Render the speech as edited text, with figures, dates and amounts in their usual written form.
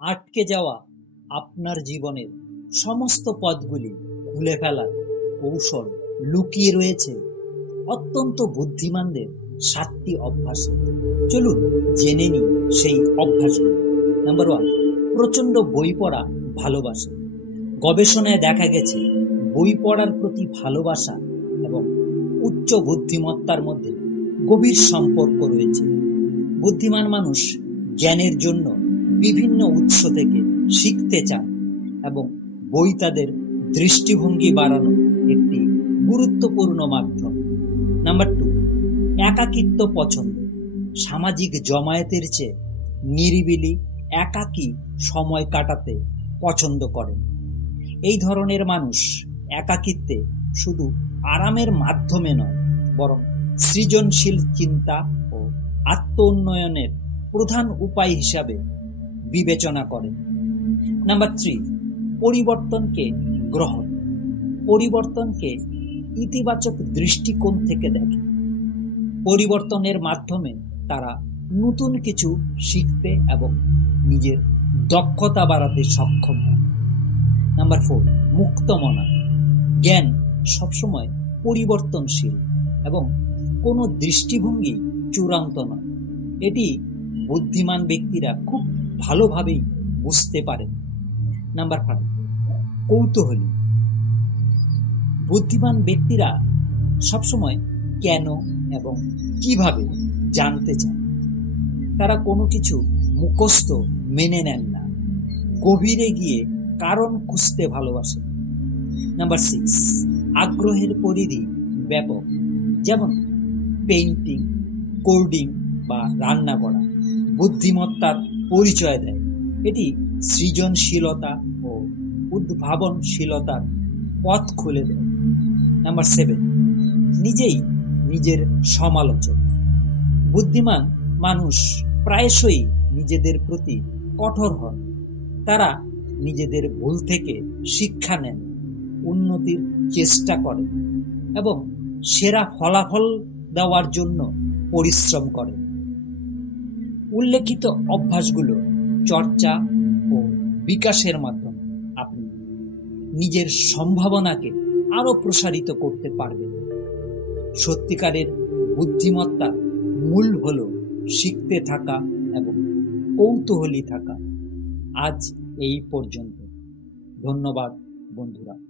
আটকে যাওয়া আপনার জীবনের সমস্ত পথগুলি খুলে ফেলার কৌশল লুকিয়ে রয়েছে অত্যন্ত বুদ্ধিমানদের 7টি অভ্যাসে। চলুন জেনে নিই সেই অভ্যাসগুলি। নাম্বার 1, প্রচণ্ড বই পড়া ভালোবাসে। গবেষণায় দেখা গেছে বই পড়ার প্রতি ভালোবাসা এবং উচ্চ বুদ্ধিমত্তার মধ্যে গভীর সম্পর্ক রয়েছে। বুদ্ধিমান মানুষ জ্ঞানের জন্য বিভিন্ন উৎস থেকে শিখতে চান এবং বই তাদের দৃষ্টিভঙ্গি বাড়ানোর একটি গুরুত্বপূর্ণ মাধ্যম। নাম্বার 2, একাকিত্ব পছন্দ। সামাজিক জমায়েতের চেয়ে নিরিবিলি একাকী সময় কাটাতে পছন্দ করেন। এই ধরনের মানুষ একাকিত্বে শুধু আরামের মাধ্যমে নয়, বরং সৃজনশীল চিন্তা ও আত্ম উন্নয়নের প্রধান উপায় হিসাবে বিবেচনা করেন। নাম্বার 3, পরিবর্তনকে গ্রহণ। পরিবর্তনকে ইতিবাচক দৃষ্টিকোণ থেকে দেখে। পরিবর্তনের মাধ্যমে তারা নতুন কিছু শিখতে এবং নিজের দক্ষতা বাড়াতে সক্ষম হয়। নাম্বার 4, মুক্তমনা। জ্ঞান সবসময় পরিবর্তনশীল এবং কোনো দৃষ্টিভঙ্গি চূড়ান্ত নয়। এটি বুদ্ধিমান ব্যক্তিরা খুব ভালোভাবেই বুঝতে পারেন। নাম্বার 5, কৌতূহলী। বুদ্ধিমান ব্যক্তিরা সবসময় কেন এবং কিভাবে জানতে চান। তারা কোনো কিছু মুখস্থ মেনে নেন না, গভীরে গিয়ে কারণ খুঁজতে ভালোবাসেন। নাম্বার 6, আগ্রহের পরিধি ব্যাপক। যেমন পেইন্টিং, কোডিং বা রান্না করা বুদ্ধিমত্তার পরিচয় দেয়। এটি সৃজনশীলতা ও উদ্ভাবনশীলতার পথ খুলে দেয়। নাম্বার 7, নিজেই নিজের সমালোচক। বুদ্ধিমান মানুষ প্রায়শই নিজেদের প্রতি কঠোর হন। তারা নিজেদের ভুল থেকে শিক্ষা নেন, উন্নতির চেষ্টা করেন এবং সেরা ফলাফল দেওয়ার জন্য পরিশ্রম করেন। উল্লেখিত অভ্যাসগুলো চর্চা ও বিকাশের মাধ্যমে আপনি নিজের সম্ভাবনাকে আরো প্রসারিত করতে পারবেন। সত্যিকারের বুদ্ধিমত্তার মূল হলো শিখতে থাকা এবং কৌতূহলী থাকা। আজ এই পর্যন্ত। ধন্যবাদ বন্ধুরা।